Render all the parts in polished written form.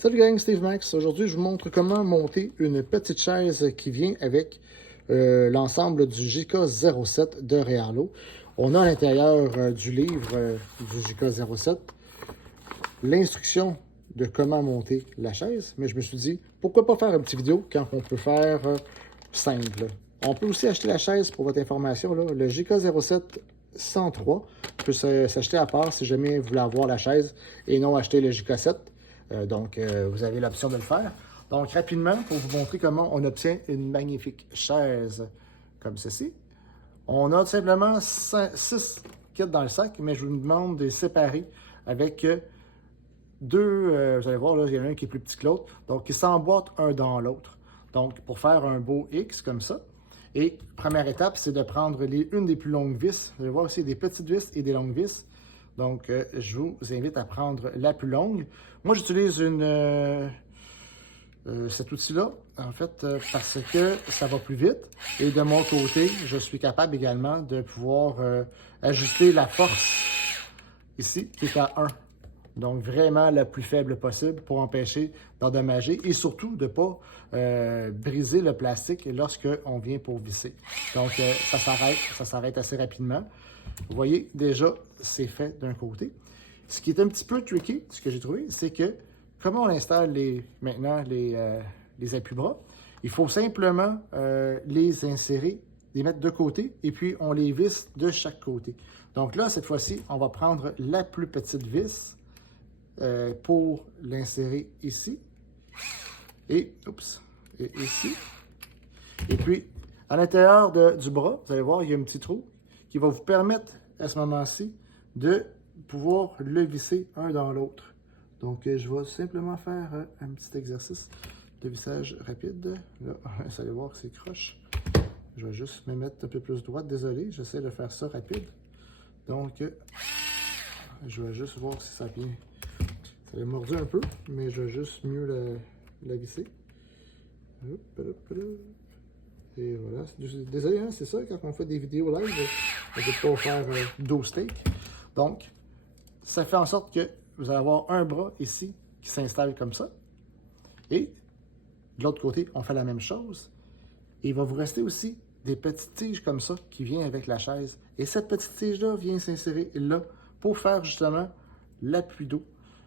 Salut gang, Steve Max. Aujourd'hui, je vous montre comment monter une petite chaise qui vient avec l'ensemble du JK07 de Realo. On a à l'intérieur du livre du JK07 l'instruction de comment monter la chaise, mais je me suis dit, pourquoi pas faire une petite vidéo quand on peut faire simple. On peut aussi acheter la chaise, pour votre information, là, le JK07 103 peut s'acheter à part si jamais vous voulez avoir la chaise et non acheter le JK7. Donc, vous avez l'option de le faire. Donc, rapidement, pour vous montrer comment on obtient une magnifique chaise comme ceci. On a tout simplement 6 kits dans le sac, mais je vous demande de les séparer avec deux, vous allez voir, là, il y en a un qui est plus petit que l'autre. Donc, ils s'emboîtent un dans l'autre. Donc, pour faire un beau X comme ça. Et première étape, c'est de prendre une des plus longues vis. Vous allez voir aussi des petites vis et des longues vis. Donc, je vous invite à prendre la plus longue. Moi, j'utilise cet outil-là, en fait, parce que ça va plus vite. Et de mon côté, je suis capable également de pouvoir ajuster la force ici, qui est à 1. Donc, vraiment la plus faible possible pour empêcher d'endommager et surtout de ne pas briser le plastique lorsqu'on vient pour visser. Donc, ça s'arrête assez rapidement. Vous voyez, déjà, c'est fait d'un côté. Ce qui est un petit peu tricky, ce que j'ai trouvé, c'est que comment on installe maintenant les appuis-bras, il faut simplement les insérer, les mettre de côté et puis on les visse de chaque côté. Donc là, cette fois-ci, on va prendre la plus petite vis pour l'insérer ici et, ici. Et puis, à l'intérieur du bras, vous allez voir, il y a un petit trou qui va vous permettre à ce moment-ci de pouvoir le visser un dans l'autre. Donc, je vais simplement faire un petit exercice de vissage rapide. Là, vous allez voir que c'est croche. Je vais juste me mettre un peu plus droite. Désolé, j'essaie de faire ça rapide. Donc, je vais juste voir si ça vient. Ça va mordu un peu, mais je vais juste mieux la visser. Hop, hop, hop. Et voilà. Désolé, hein, c'est ça, quand on fait des vidéos live, on ne peut pas faire 12 takes. Donc, ça fait en sorte que vous allez avoir un bras ici qui s'installe comme ça. Et de l'autre côté, on fait la même chose. Et il va vous rester aussi des petites tiges comme ça qui viennent avec la chaise. Et cette petite tige-là vient s'insérer là pour faire justement l'appui dos.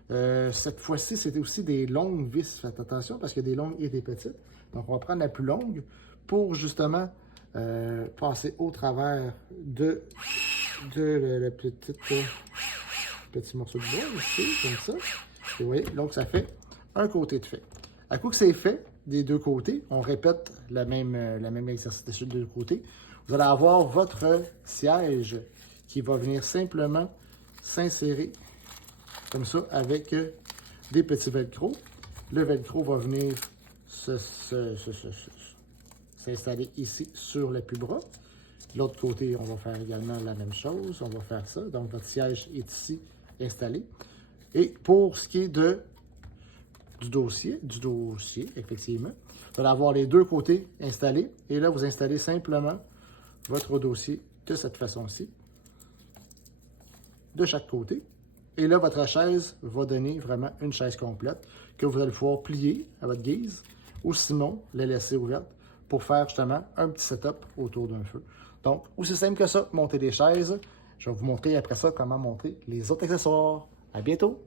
Cette fois-ci, c'était aussi des longues vis. Faites attention parce qu'il y a des longues et des petites. Donc, on va prendre la plus longue pour justement passer au travers de le petit morceau de bois ici, comme ça. Et vous voyez, donc ça fait un côté de fait. À coup que c'est fait des deux côtés, on répète la même exercice des deux côtés. Vous allez avoir votre siège qui va venir simplement s'insérer comme ça avec des petits velcro. Le velcro va venir s'installer ici sur l'appui-bras. De l'autre côté, on va faire également la même chose. On va faire ça. Donc, votre siège est ici installé. Et pour ce qui est du dossier, effectivement, vous allez avoir les deux côtés installés. Et là, vous installez simplement votre dossier de cette façon-ci, de chaque côté. Et là, votre chaise va donner vraiment une chaise complète que vous allez pouvoir plier à votre guise ou sinon la laisser ouverte pour faire justement un petit setup autour d'un feu. Donc, aussi simple que ça, monter des chaises. Je vais vous montrer après ça comment monter les autres accessoires. À bientôt!